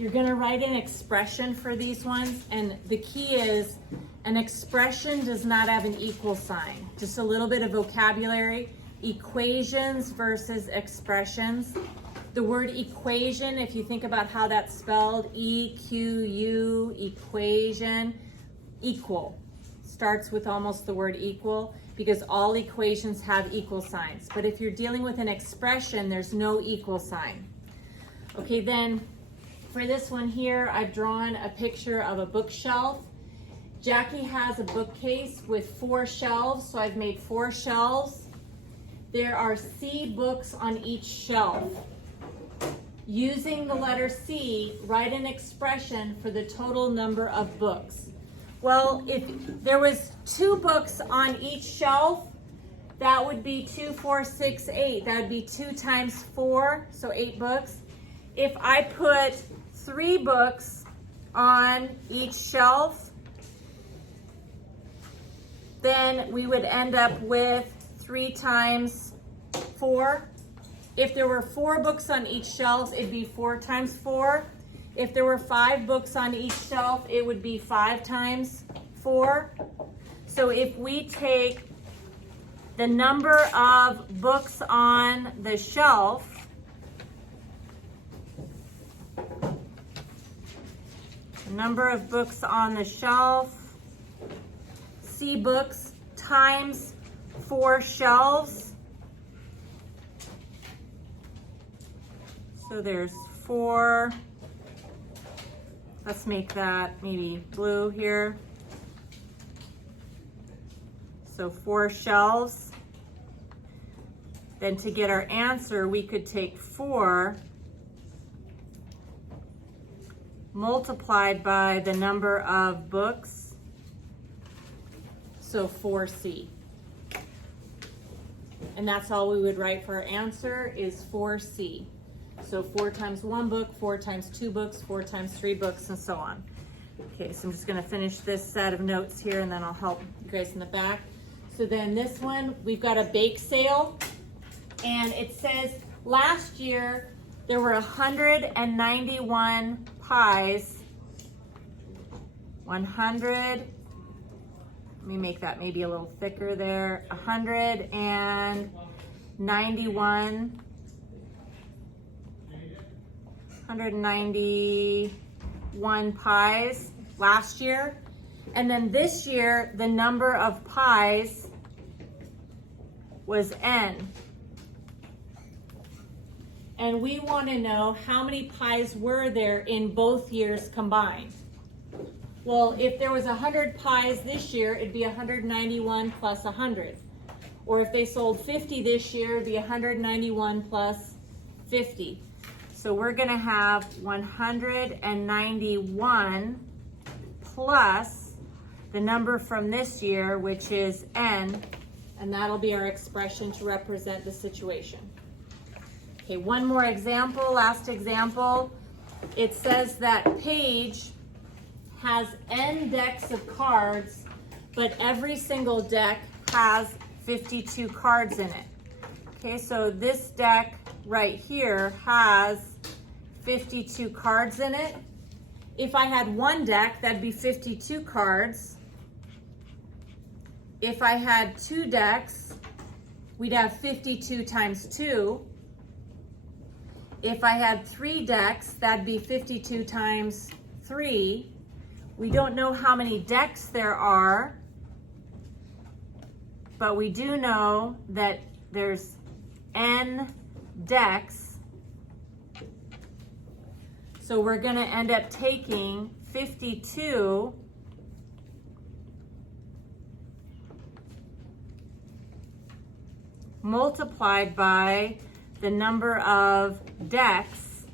You're gonna write an expression for these ones, and the key is an expression does not have an equal sign. Just a little bit of vocabulary. Equations versus expressions. The word equation, if you think about how that's spelled, E-Q-U, equation, equal. Starts with almost the word equal because all equations have equal signs. But if you're dealing with an expression, there's no equal sign. Okay, then for this one here, I've drawn a picture of a bookshelf. Jackie has a bookcase with 4 shelves, so I've made 4 shelves. There are C books on each shelf. Using the letter C, write an expression for the total number of books. Well, if there was 2 books on each shelf, that would be 2, 4, 6, 8. That would be 2 times 4, so 8 books. If I put 3 books on each shelf, then we would end up with 3 times 4. If there were 4 books on each shelf, it'd be 4 times 4. If there were 5 books on each shelf, it would be 5 times 4. So if we take the number of books on the shelf, C books times 4 shelves. So there's 4, let's make that maybe blue here. So 4 shelves. Then to get our answer, we could take 4 multiplied by the number of books. So 4C. And that's all we would write for our answer is 4C. So 4 times 1 book, 4 times 2 books, 4 times 3 books, and so on. Okay, so I'm just gonna finish this set of notes here and then I'll help you guys in the back. So then this one, we've got a bake sale and it says last year there were 191 pies. 100, let me make that maybe a little thicker there. 191 pies last year. And then this year, the number of pies was N. And we want to know how many pies were there in both years combined. Well, if there was 100 pies this year, it'd be 191 plus 100. Or if they sold 50 this year, it'd be 191 plus 50. So we're gonna have 191 plus the number from this year, which is N, and that'll be our expression to represent the situation. Okay, one more example, last example. It says that Paige has N decks of cards, but every single deck has 52 cards in it. Okay, so this deck right here has 52 cards in it. If I had 1 deck, that'd be 52 cards. If I had 2 decks, we'd have 52 times 2. If I had 3 decks, that'd be 52 times 3. We don't know how many decks there are, but we do know that there's N decks. So we're gonna end up taking 52 multiplied by the number of decks.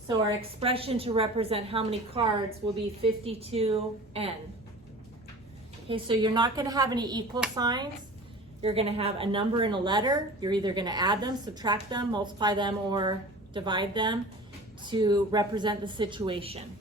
So our expression to represent how many cards will be 52N. Okay, so you're not gonna have any equal signs. You're gonna have a number and a letter. You're either gonna add them, subtract them, multiply them, or divide them to represent the situation.